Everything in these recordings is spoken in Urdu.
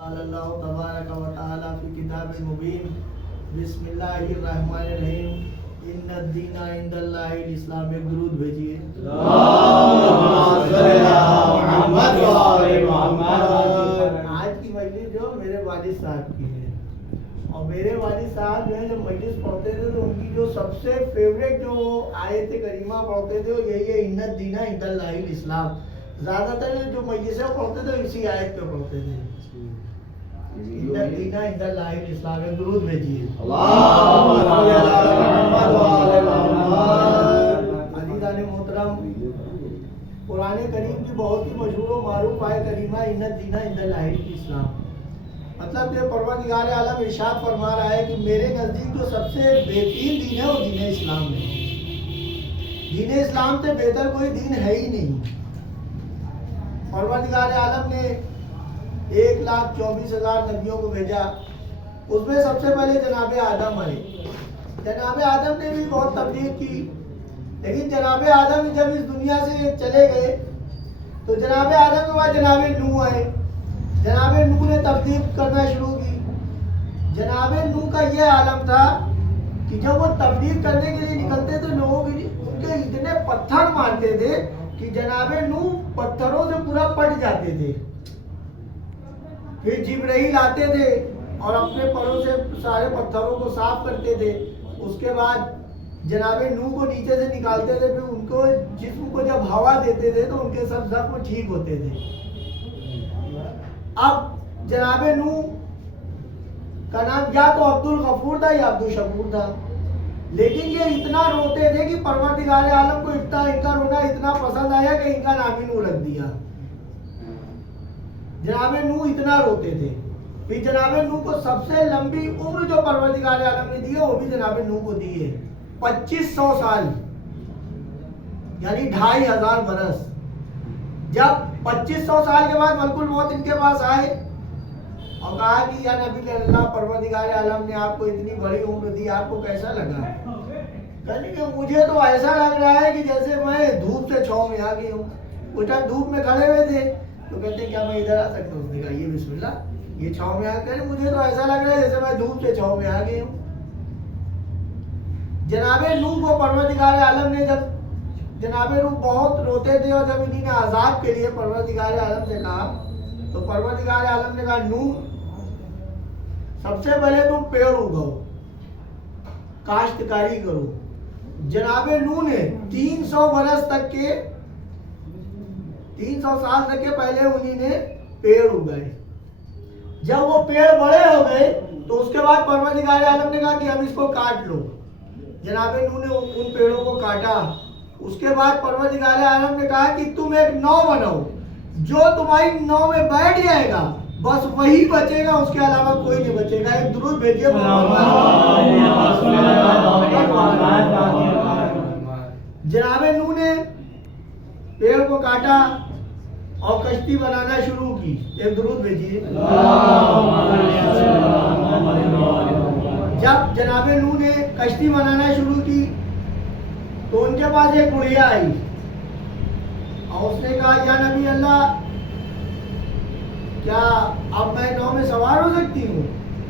قال اللہ تبارک و تعالی فی کتاب مبین بسم اللہ الرحمن الرحیم ان الدین عند اللہ الاسلام. ایک درود بھیجیے. آج کی مجلس جو میرے والد صاحب کی ہے اور میرے والد صاحب جو ہے جب مجلس پڑھتے تھے تو ان کی جو سب سے فیوریٹ جو آیت کریمہ پڑھتے تھے وہ یہی ہے ان الدین عند اللہ الاسلام. زیادہ تر جو مجلسیں پڑھتے تھے اسی آیت پہ پڑھتے تھے. ان الدین عند اللہ الاسلام. ایک درود بھیجیے. عزیزان محترم، قرآن کریم کی بہت ہی مشہور و معروف آیت کریمہ ان الدین عند اللہ الاسلام. مطلب کہ پروردگار عالم ارشاد فرما رہا ہے کہ میرے نزدیک جو سب سے بہترین دین ہے وہ دین اسلام ہے. دین اسلام سے بہتر کوئی دین ہے ہی نہیں. پروردگار عالم نے 1,24,000 نبیوں کو بھیجا. اس میں سب سے پہلے جناب آدم آئے. جناب آدم نے بھی بہت تبلیغ کی، لیکن جناب آدم جب اس دنیا سے چلے گئے تو جناب آدم کے بعد جناب نوح آئے. جناب نوح نے تبلیغ کرنا شروع کی. جناب نوح کا یہ عالم تھا کہ جب وہ تبلیغ کرنے کے لیے نکلتے تو لوگ ان کے اتنے پتھر مارتے تھے کہ جناب نوح پتھروں سے پورا پٹ جاتے تھے. پھر جبرائیل آتے تھے اور اپنے پروں سے سارے پتھروں کو صاف کرتے تھے. اس کے بعد جناب نوح کو نیچے سے نکالتے تھے. پھر ان کو جسم کو جب ہوا دیتے تھے تو ان کے سب زخم ٹھیک ہوتے تھے. اب جناب نوح کا نام یا تو عبد الغفور تھا یا عبد الشکور تھا، لیکن یہ اتنا روتے تھے کہ پروردگار عالم کو اتنا ان کا رونا اتنا پسند آیا کہ ان کا نام ہی نوح رکھ دیا. جناب نوح اتنا روتے تھے. پھر جناب نوح کو سب سے لمبی عمر جو پروردگار عالم نے دی ہے وہ بھی جناب نوح کو دی ہے 2500 سال، یعنی 2500 برس. جب 2500 سال کے بعد ملک الموت ان کے پاس آئے اور کہا کہ یا نبی اللہ، پروردگار عالم نے آپ کو اتنی بڑی عمر دی، آپ کو کیسا لگا؟ کہنے کہ مجھے تو ایسا لگ رہا ہے کہ جیسے میں دھوپ سے چھاؤں میں آ گئی ہوں. اس ٹائم دھوپ میں کھڑے ہوئے تھے تو کہتے ہیں کیا میں ادھر آ سکتا ہوں؟ اس نے کہا یہ بسم اللہ، یہ چھاؤں میں آ گئے. مجھے تو ایسا لگ رہا ہے جیسے میں دھوپ سے چھاؤں میں آ گئی ہوں. جناب نوح کو پروردگار عالم نے جب جناب نوح بہت روتے تھے اور جب انہیں نے عذاب کے لیے پروردگار عالم سے کہا تو پروردگار عالم نے کہا نوح سب سے پہلے تم پیڑ اگاؤ، کاشتکاری کرو. جناب نوح نے 300 برس تک کے 300 سال تک کے پہلے انہیں نے پیڑ اگائے. جب وہ پیڑ بڑے ہو گئے تو اس کے بعد پروردگار عالم نے کہا کہ اب اس کو کاٹ لو. جناب نوح نے ان پیڑوں کو کاٹا. اس کے بعد پروردگار عالم نے کہا کہ تم ایک نو بناؤ، جو تمہاری نو میں بیٹھ جائے گا بس وہی بچے گا، اس کے علاوہ کوئی نہیں بچے گا. ایک درود بھیجیے. جناب نوح نے پیڑ کو کاٹا اور کشتی بنانا شروع کی. ایک درود بھیجیے. جب جناب نوح نے کشتی بنانا شروع کی تو ان کے پاس ایک بڑھیا آئی اور اس نے کہا یا نبی اللہ، کیا اب میں ناؤ میں سوار ہو سکتی ہوں؟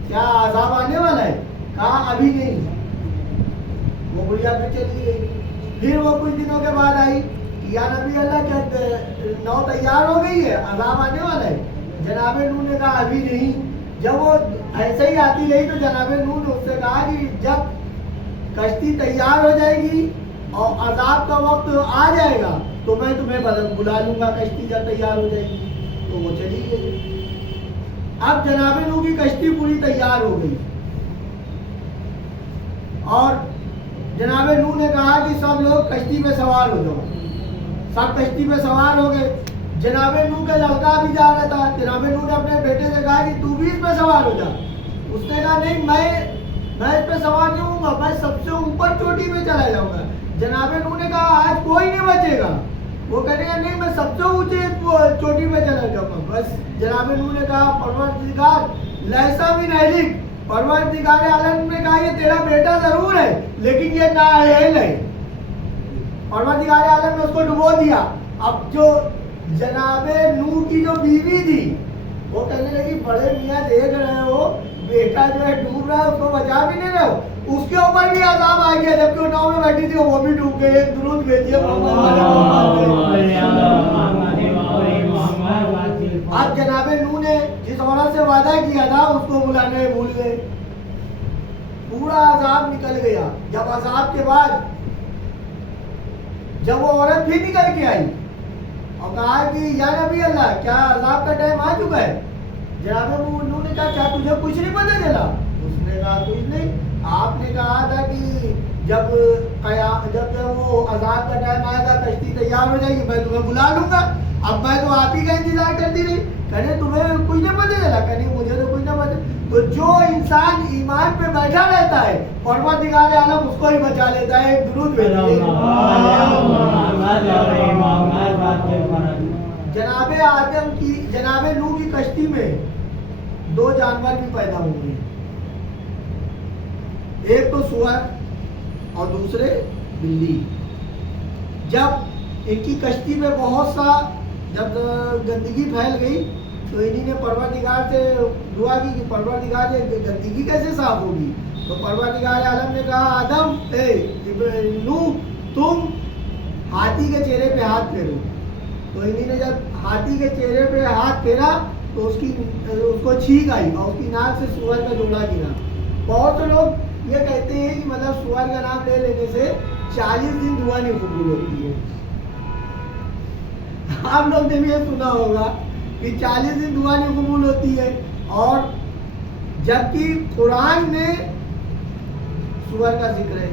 کیا عذاب آنے والا ہے؟ کہا ابھی نہیں. وہ بڑھیا پھر چلی گئی. پھر وہ کچھ دنوں کے بعد آئی، یا نبی اللہ کیا ناؤ تیار ہو گئی ہے؟ عذاب آنے والا ہے؟ جناب نوح نے کہا ابھی نہیں. جب وہ ایسے ہی آتی رہی تو جناب نوح نے اس سے کہا کہ جب کشتی تیار ہو جائے گی اور عذاب کا وقت آ جائے گا تو میں تمہیں بلا لوں گا. کشتی جب تیار ہو جائے گی تو وہ چلی گئی. اب جناب نوح کی کشتی پوری تیار ہو گئی اور جناب نوح نے کہا کہ سب لوگ کشتی پہ سوار ہو جاؤ. سب کشتی پہ سوار ہو گئے. جناب نوح کا لڑکا بھی جا رہا تھا. جناب نوح نے اپنے بیٹے سے کہا کہ تو بھی اس پہ سوار ہو جا. اس نے کہا نہیں، میں اس پہ سوار نہیں ہوں گا، میں سب سے اوپر چوٹی پہ چلا جاؤں گا. جناب نوح نے کہا آج کوئی نہیں بچے گا. وہ کہنے گا نہیں، میں سب سے اونچے چوٹی پہ چلا جاؤں گا. بس جناب نوح نے کہا پروردگار لیسا من اہلک، پروردگار عالم نے کہا یہ تیرا بیٹا ضرور ہے لیکن یہ نااہل ہے. پروردگار عالم نے اس کو ڈبو دیا. اب جو جناب نوح کی جو بیوی تھی وہ کہنے لگی بڑے میاں دیکھ رہے ہو بیٹا جو ہے ڈوب رہا ہے اس کو بچا بھی نہیں رہے ہو, اس کے اوپر بھی عذاب آ گیا جبکہ وہ ناؤ میں بیٹھی تھی وہ بھی ڈوب گئی. ایک درود بھیجیے اب جناب نوح نے جس عورت سے وعدہ کیا تھا اس کو بلانے بھول گئے, پورا عذاب نکل گیا. جب عذاب کے بعد جب وہ عورت بھی نکل کے آئی اور کہا کہ یا نبی اللہ کیا عذاب کا ٹائم آ چکا ہے, جناب نوح نے کہا کیا تجھے کچھ نہیں پتہ چلا؟ اس نے کہا کچھ نہیں, آپ نے کہا تھا کہ جب وہ عذاب کا ٹائم آئے گا کشتی تیار ہو جائے گی میں تمہیں بلا لوں گا, اب میں تو آپ ہی کا انتظار کرتی رہی. کہنے تمہیں کچھ نہیں پتہ چلا؟ کہنے مجھے تو کچھ نہ پتہ. تو جو انسان ایمان پہ بیٹھا رہتا ہے پروردگار عالم اس کو ہی بچا لیتا ہے. ایک درود بھیجیے. جناب آدم کی جناب نوح کی کشتی میں دو جانور بھی پیدا ہوئے, ایک تو سور اور دوسرے بلی. جب ان کی کشتی میں بہت سا جب گندگی پھیل گئی تو انہی نے پروردگار سے دعا کی کہ پروردگار یہ گندگی کیسے صاف ہوگی؟ تو پروردگار عالم نے کہا آدم نوح تم ہاتھی کے چہرے پہ ہاتھ پھیرو. تو انہی نے جب ہاتھی کے چہرے پہ ہاتھ پھیرا تو اس کو چھینک آئی اور اس کی ناک سے سور کا جوڑا گرا. بہت سے لوگ یہ کہتے ہیں کہ مطلب سور کا نام لے لینے سے 40 دن دعا نہیں قبول ہوتی ہے. آپ لوگ نے بھی یہ سنا ہوگا کہ 40 دن دعا نہیں قبول ہوتی ہے, اور جبکہ قرآن میں سور کا ذکر ہے,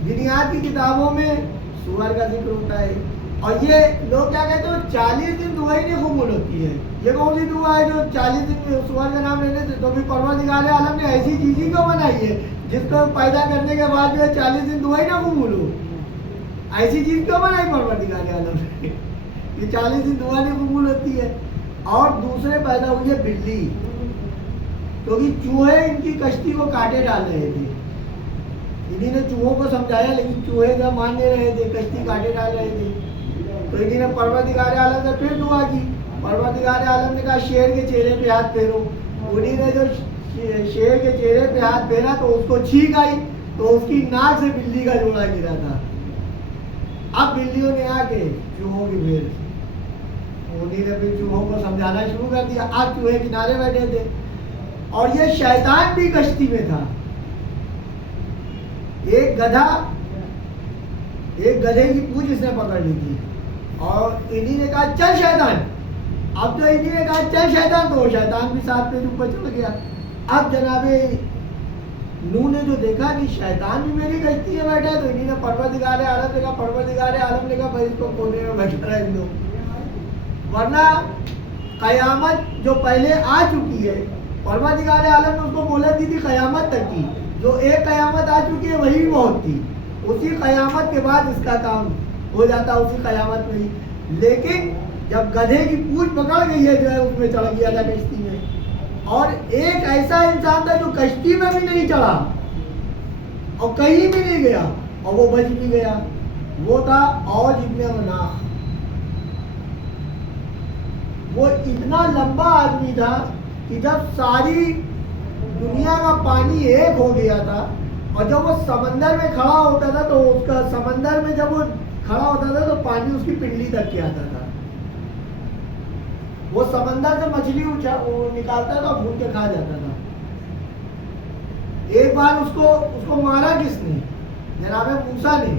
دنیات کی کتابوں میں سور کا ذکر ہوتا ہے, اور یہ لوگ کیا کہتے ہیں 40 دن دعا ہی نہیں قبول ہوتی ہے. یہ کون سی دعا ہے جو 40 دن میں سور کا نام لینے سے؟ تو بھی پروردگار عالم نے ایسی چیز ہی کیوں بنائی ہے جس کو پیدا کرنے کے بعد جو ہے 40 دن دعا ہی نہ قبول ہو؟ ایسی چیز کیوں بنائی پروردگار عالم نے کہ 40 دن دعا نہیں قبول ہوتی ہے؟ اور دوسرے پیدا ہوئی ہے بلی, کیونکہ چوہے ان کی کشتی کو کاٹے ڈال رہے تھے. انہی نے چوہوں کو سمجھایا لیکن چوہے کا مان نہیں رہے تھے, کشتی کاٹے ڈال رہے تھے. تو انہی نے پروردگار عالم سے پھر دعا کی. پروردگار عالم نے کہا شیر کے چہرے پہ ہاتھ پھیرو. انہی نے جو شیر کے چہرے پہ ہاتھ پھیرا تو اس کو چھینک آئی تو اس کی ناک سے بلی کا جوڑا گرا تھا. اب بلیوں نے آ کے چوہوں کی بھیڑ, انہی نے پھر چوہوں کو سمجھانا شروع کر دیا. اب چوہے کنارے بیٹھے تھے اور یہ شیطان بھی کشتی میں تھا. ایک گدھے کی پوچھ اس نے پکڑ لی تھی اور انہی نے کہا چل شیطان. اب جو انہی نے کہا چل شیطان تو وہ شیطان بھی ساتھ میں اوپر چڑھ گیا. اب جناب نوح نے جو دیکھا کہ شیطان بھی میری کشتی میں بیٹھا ہے تو انہی نے پروردگار عالم نے کہا پروردگار عالم نے کہا بھائی اس کو کونے میں بیٹھا رہے دو, ورنہ قیامت جو پہلے آ چکی ہے پروردگار عالم نے اس کو مہلت دی تھی قیامت تک کی. جو ایک قیامت آ چکی ہے وہی بہت تھی, اسی قیامت کے بعد اس کا کام ہو جاتا اسی قیامت میں ہی. لیکن جب گدھے کی پوچھ پکڑ گئی ہے جو ہے اس میں چڑھ گیا تھا کشتی میں, اور ایک ایسا انسان تھا جو کشتی میں بھی نہیں چڑھا اور کہیں بھی نہیں گیا اور وہ بچ بھی گیا. وہ تھا اوج ابن مناخ. وہ اتنا لمبا آدمی تھا کہ جب ساری دنیا کا پانی ایک ہو گیا تھا اور جب وہ سمندر میں کھڑا ہوتا تھا تو اس کا سمندر میں جب وہ کھڑا ہوتا تھا تو پانی اس کی پنڈلی تک کے آتا تھا. وہ سمندر سے مچھلی نکالتا تھا اور بھون کے کھا جاتا تھا. ایک بار اس کو مارا کس نے؟ جناب موسیٰ نے.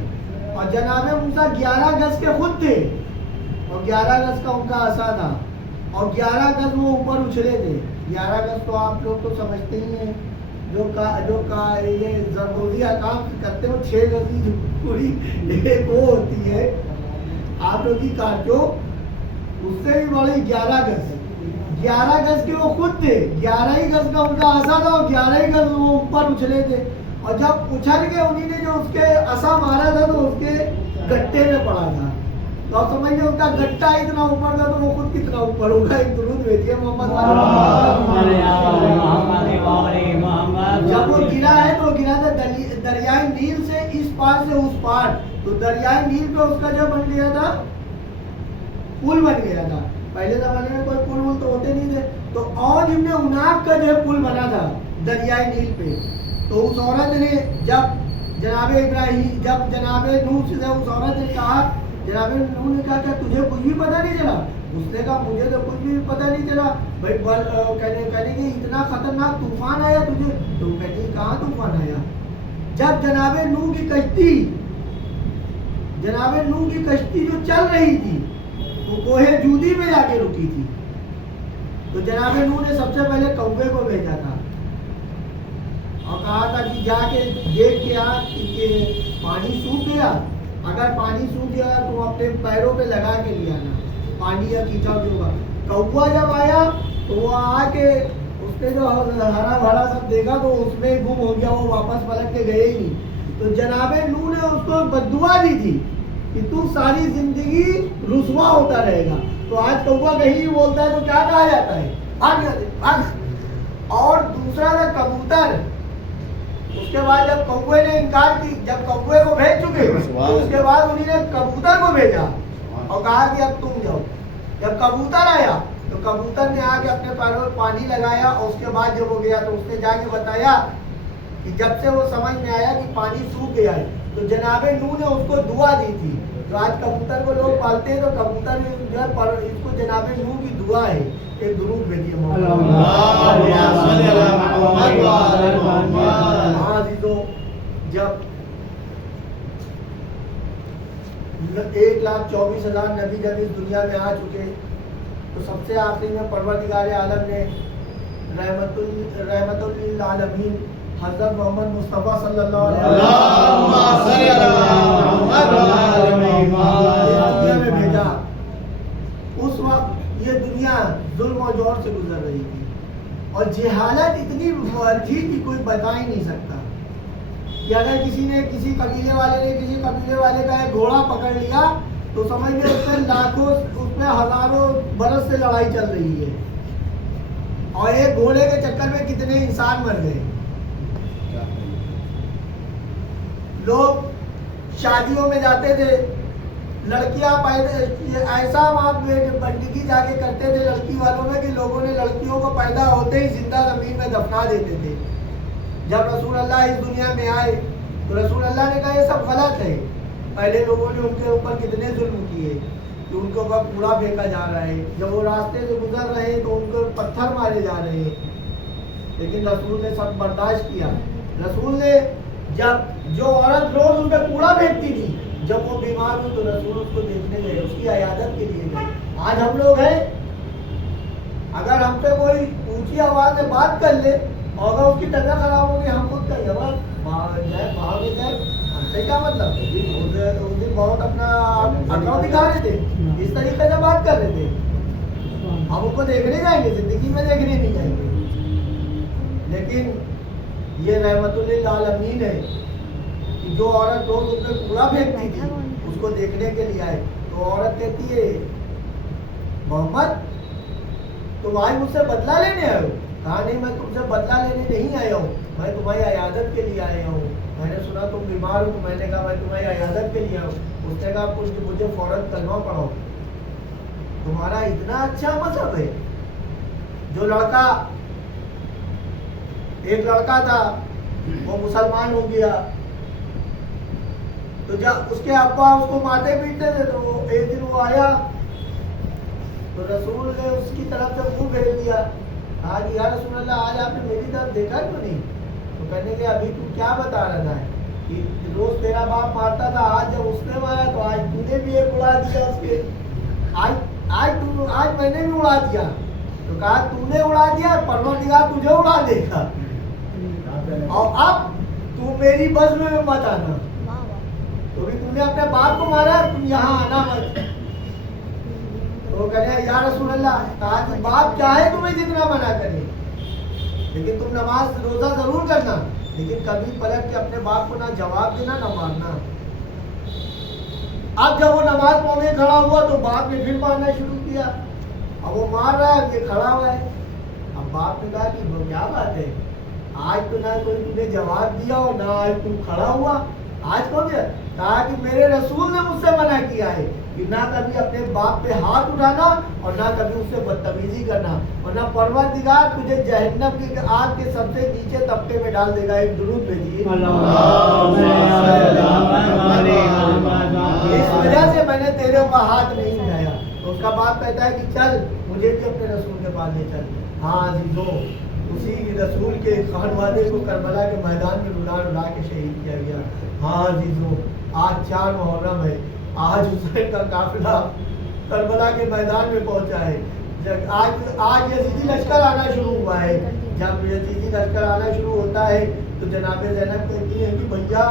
اور جناب موسیٰ 11 گز کے خود تھے اور 11 گز کا ان کا عصا تھا اور 11 گز وہ اوپر اچھلے تھے. 11 گز تو آپ لوگ تو سمجھتے ہی ہیں, جو یہ زردوزی کام کرتے ہیں 6 گز کی پوری ایک وہ ہوتی ہے آپ لوگ کی کارچو, اس سے بھی بڑی 11 گز. 11 گز کے وہ خود تھے, 11 ہی گز کا ان کا عصا تھا اور 11 ہی گز وہ اوپر اچھلے تھے. اور جب اچھل کے انہی نے جو اس کے عصا مارا تھا تو اس کے گٹے میں پڑا تھا. تو آپ سمجھئے اس کا گٹا اتنا اوپر تھا تو وہ خود کتنا اوپر ہوگا. ایک درود بھیجیے محمد. جب وہ گرا ہے تو گرا تھا دریائے نیل سے اس پار سے اس پار. تو دریائے نیل پہ اس کا جو بن گیا تھا پل بن گیا تھا. پہلے زمانے میں کوئی پل تو ہوتے نہیں تھے تو اور ابن عناق کا جو ہے پل بنا تھا دریائے نیل پہ، تو اس عورت نے جب جناب ابراہیم جب جناب نوح سے اس عورت نے کہا، جناب نوح نے کہا کہ تجھے کچھ بھی پتہ نہیں چلا؟ اس نے کہا مجھے تو کچھ بھی پتہ نہیں چلا بھائی، کہنے کہ اتنا خطرناک طوفان آیا تجھے؟ تو وہ کہتی کہاں طوفان آیا؟ جب جناب نوح کی کشتی جو چل رہی تھی وہ کوہ جودی میں جا کے رکی تھی، تو جناب نوح نے سب سے پہلے کوے کو بھیجا تھا اور کہا تھا کہ جا کے دیکھ کے آ کہ پانی سوکھ گیا، اگر پانی سوکھ گیا تو اپنے پیروں پہ لگا کے لے آنا، پانی یا کیچڑ جو ہوگا۔ کوا جب آیا تو وہ آ کے اس نے جو ہرا بھرا سب دیکھا تو اس میں گم ہو گیا، وہ واپس پلٹ کے گئے ہی نہیں۔ تو جناب نوح نے اس کو بددعا دی تھی کہ تو ساری زندگی رسوا ہوتا رہے گا۔ تو آج کوا کہیں بھی بولتا ہے تو کیا کہا جاتا ہے؟ بھاگ۔ اور دوسرا تھا کبوتر، اس کے بعد جب کوے نے انکار کی، جب کوے کو بھیج چکے تو اس کے بعد انہوں نے کبوتر کو بھیجا اور کہا کہ اب تم جاؤ۔ جب کبوتر آیا تو کبوتر نے آ کے اپنے پیروں میں پانی لگایا اور اس کے بعد جب وہ گیا تو اس نے جا کے بتایا کہ جب سے وہ سمجھ میں آیا کہ پانی سوکھ گیا ہے تو جناب نوح نے اس کو دعا دی تھی۔ جو آج کبوتر کو لوگ پالتے ہیں تو کبوتر جو ہے اس کو جناب نوح کی دعا ہے، ایک درود بھیجیے جب 1,24,000 نبی جب اس دنیا میں آ چکے تو سب سے آخری میں پروردگار عالم نے رحمت للعالمین حضرت محمد مصطفیٰ صلی اللہ علیہ وسلم میں بھیجا۔ اس وقت یہ دنیا ظلم و جور سے گزر رہی تھی اور جہالت اتنی تھی کہ کوئی بتا ہی نہیں سکتا کہ اگر کسی قبیلے والے کا ایک گھوڑا پکڑ لیا تو سمجھ لیں اس میں لاکھوں، اس میں ہزاروں برس سے لڑائی چل رہی ہے، اور ایک گھوڑے کے چکر میں کتنے انسان مر گئے۔ لوگ شادیوں میں جاتے تھے، لڑکیاں ایسا وہاں بندگی جا کے کرتے تھے لڑکی والوں میں کہ لوگوں نے لڑکیوں کو پیدا ہوتے ہی زندہ زمین میں دفنا دیتے تھے۔ جب رسول اللہ اس دنیا میں آئے تو رسول اللہ نے کہا یہ سب غلط ہے۔ پہلے لوگوں نے ان کے اوپر کتنے ظلم کیے کہ ان کے اوپر کوڑا پھینکا جا رہا ہے، جب وہ راستے سے گزر رہے ہیں تو ان کو پتھر مارے جا رہے ہیں، لیکن رسول نے سب برداشت کیا۔ رسول نے جب جو عورت روز ان پہ کوڑا پھینکتی تھی، جب وہ بیمار ہوئی تو رسول اس کو دیکھنے گئے، اس کی عیادت کے لیے گئے۔ آج ہم لوگ ہیں، اگر ہم پہ کوئی اونچی آواز میں بات کر لے اور اگر اس کی طبیعت خراب ہوگی ہم خود کا جواب باہر جائے، ہم سے کیا مطلب؟ اس دن بہت اپنا اکاؤنٹ دکھا رہے تھے، اس طریقے سے بات کر رہے تھے، ہم ان کو دیکھنے جائیں گے؟ زندگی میں دیکھنے نہیں جائیں گے۔ لیکن یہ رحمت للعالمین ہے کہ جو عورت روز اس میں کوڑا پھینکتی تھی اس کو دیکھنے کے لیے آئے، تو عورت کہتی ہے محمد تم آج مجھ سے بدلہ لینے آئے ہو؟ کہا نہیں، میں تم سے بدلہ لینے نہیں آیا ہوں، میں تمہاری عیادت کے لیے آیا ہوں۔ میں نے سنا تم بیمار ہو تو میں نے کہا میں تمہاری عیادت کے لیے آیا ہوں۔ اس نے کہا مجھے فوراً کلمہ پڑھاؤ۔ تمہارا اتنا اچھا مذہب ہے۔ جو لڑکا، ایک لڑکا تھا وہ مسلمان ہو گیا تو جب اس کے ابا اس کو مارتے پیٹتے تھے تو ایک دن وہ آیا تو رسول نے اس کی طرف سے منہ پھیر دیا، کہا کہ یا رسول اللہ آج آپ نے میری طرف دیکھا کیوں نہیں؟ تو کہنے کے ابھی تو کیا بتا رہا ہے کہ روز تیرا باپ مارتا تھا، آج جب اس نے مارا تو آج تو نے بھی ایک اڑا دیا اس کے، آج میں نے بھی اڑا دیا۔ تو کہا تو نے اڑا دیا، پروردگار تجھے اڑا دے گا، اور اب تو میری بزم میں مت آنا۔ تو بھی تم نے اپنے باپ کو مارا، تم یہاں آنا مت۔ تو کہنے یا رسول اللہ، کہا کہ باپ چاہے تمہیں جتنا منع کرے لیکن تم نماز روزہ ضرور کرنا، لیکن کبھی پلٹ کے اپنے باپ کو نہ جواب دینا نہ مارنا۔ اب جب وہ نماز پڑھنے کھڑا ہوا تو باپ نے پھر مارنا شروع کیا، اب وہ مار رہا ہے، یہ کھڑا ہوا ہے۔ اب باپ نے کہا کہ وہ کیا بات ہے، آج تو نہ کوئی تمہیں جواب دیا اور نہ آج تم کھڑا ہوا، آج کون ہے؟ کہا کہ میرے رسول نے مجھ سے منع کیا ہے کہ نہ کبھی اپنے باپ پہ ہاتھ اٹھانا اور نہ کبھی اس سے بدتمیزی کرنا، ورنہ پروردگار تجھے جہنم کی آگ کے سب سے نیچے طبقے میں ڈال دے گا۔ ایک درود بھیجیے۔ اس وجہ سے میں نے تیرے اوپر ہاتھ نہیں اٹھایا۔ تو اس کا باپ کہتا ہے کہ چل مجھے بھی اپنے رسول کے پاس لے چل۔ ہاں عزیزو، اسی رسول کے خانوادے کو کربلا کے میدان میں رلا کے شہید کیا گیا۔ ہاں عزیزو، آج 4 محرم ہے، آج حسین کا قافلہ کربلا کے میدان میں پہنچا ہے۔ آج یزیدی لشکر آنا شروع ہوا ہے۔ جب یزیدی لشکر آنا شروع ہوتا ہے تو جناب زینب کہتی ہے کہ بھیا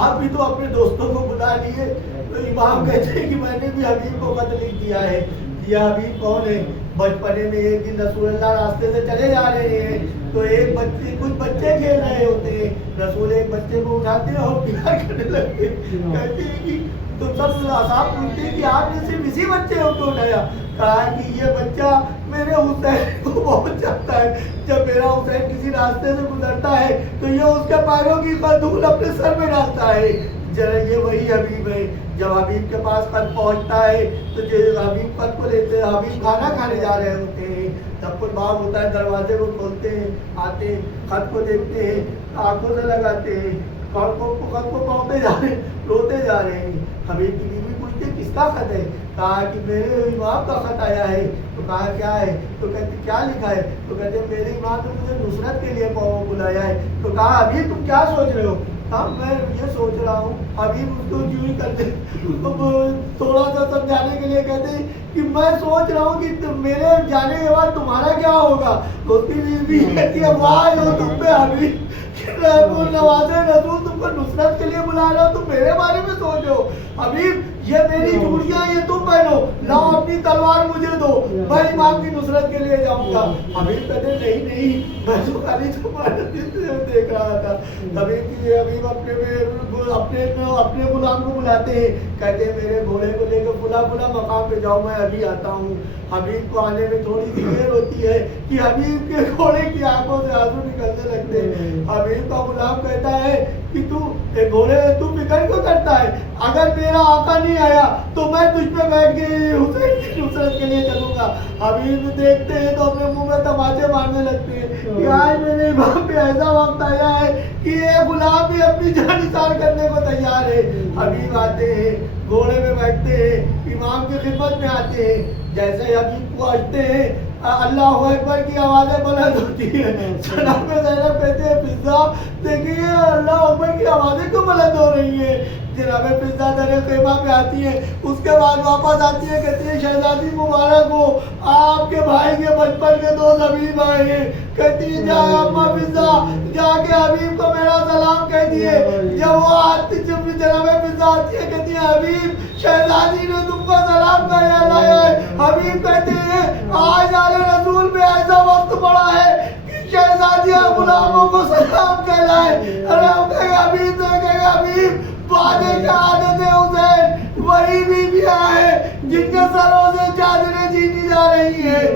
آپ بھی تو اپنے دوستوں کو بلا لیے۔ تو امام کہتے ہیں کہ میں نے بھی حبیب کو خط لکھ دیا ہے۔ یہ حبیب کون ہے؟ بچپنے میں ایک دن رسول اللہ راستے سے چلے جا رہے ہیں تو ایک بچے، کچھ بچے کھیل رہے ہوتے ہیں، رسول ایک بچے کو اٹھاتے ہیں اور پیار کرنے لگتے ہیں۔ کہتے ہیں کہ تو سب اصحاب پوچھتے ہیں کہ آپ نے صرف اسی بچے کو اٹھایا؟ کہا کہ یہ بچہ میرے حسین کو بہت چاہتا ہے، جب میرا حسین کسی راستے سے گزرتا ہے تو یہ اس کے پیروں کی دھول اپنے سر میں ڈالتا ہے۔ ذرا یہ وہی حبیب ہے۔ جب حبیب کے پاس خط پہنچتا ہے تو حبیب خط کو لیتے ہیں، حبیب کھانا کھانے جا رہے ہوتے ہیں، تب کوئی باب ہوتا ہے، دروازے کو کھولتے ہیں، آتے ہیں، خط کو دیکھتے ہیں، آنکھوں سے لگاتے ہیں، خط کو پڑھتے جا رہے ہیں، روتے جا رہے ہیں۔ حبیب کی بیوی پوچھتے کس کا خط ہے؟ کہا کہ میرے امام کا خط آیا ہے۔ تو کہا کیا ہے؟ تو کہتے کیا لکھا ہے؟ تو کہتے میرے امام نے مجھے نصرت کے لیے بلایا ہے۔ تو کہا حبیب تم کیا سوچ رہے ہو؟ ہاں میں یہ سوچ رہا ہوں۔ حبیب اس کو کیوں ہی کرتے تھوڑا سا سمجھانے کے لیے کہتے ہیں کہ میں سوچ رہا ہوں کہ میرے جانے کے بعد تمہارا کیا ہوگا؟ تو اس کی بیوی کہتی ہے واہ لو تم پہ حبیب، نواز رسول تم کو نصرت کے لیے بلا رہا ہو، تم میرے بارے میں سوچو۔ حبیب یہ میری چوڑیاں یہ تم پہنو، لاؤ اپنی تلوار مجھے دو، میں امام کی نصرت کے لیے جاؤں گا۔ حبیب کہتے نہیں نہیں، میں تو خالی تمہارے دیکھ رہا تھا۔ حبیب اپنے غلام کو بلاتے ہیں، کہتے ہیں میرے گھوڑے کو لے کے فلاں مقام پہ جاؤ، میں ابھی آتا ہوں۔ حبیب کو آنے میں تھوڑی سی دیر ہوتی ہے کہ حبیب کے گھوڑے کی آنکھوں سے آنسو نکلنے لگتے ہیں۔ حبیب کا غلام کہتا ہے کہ گھوڑے تو فکر کیوں کرتا ہے؟ اگر میرا آقا نہیں آیا تو میں تجھ پہ بیٹھ کے حسین کی نصرت کے لیے چلوں گا۔ حبیب دیکھتے ہیں تو اپنے منہ میں تماچے مارنے لگتے ہیں کہ آج میرے امام پہ ایسا وقت آیا ہے کہ یہ غلام بھی اپنی جان نثار کرنے کو تیار ہے۔ حبیب آتے ہیں، گھوڑے میں بیٹھتے ہیں، امام کی خدمت میں آتے ہیں۔ جیسے حبیب پہنچتے ہیں اللہ اکبر کی آوازیں بلند ہوتی ہیں۔ جناب زینب کہتے ہیں فضا دیکھیے اللہ اکبر کی آوازیں کیوں بلند ہو رہی ہیں؟ جناب فضا در خیمہ پہ آتی ہے، اس کے بعد واپس آتی ہے، کہتی ہے شہزادی مبارک ہو، آپ کے بھائی کے بچپن کے دوست حبیب آئے ہیں۔ کہتی ہے جا اماں فضا جا کے حبیب کو میرا سلام کہہ دیے۔ جب وہ آتی جب جناب فضا آتی ہے کہتی ہے حبیب شہزادی نے تم کو سلام کہا لایا ہے۔ حبیب کہتے ہیں آج آل رسول میں ایسا وقت پڑا ہے کہ شہزادیاں غلاموں کو سلام کہلائے۔ ارے ہم کہیں حبیب سے کہیں حبیب وعدے کا عادت حسین وہی بیویاں ہیں جن کے سروں سے چادریں چھینی جا رہی ہیں۔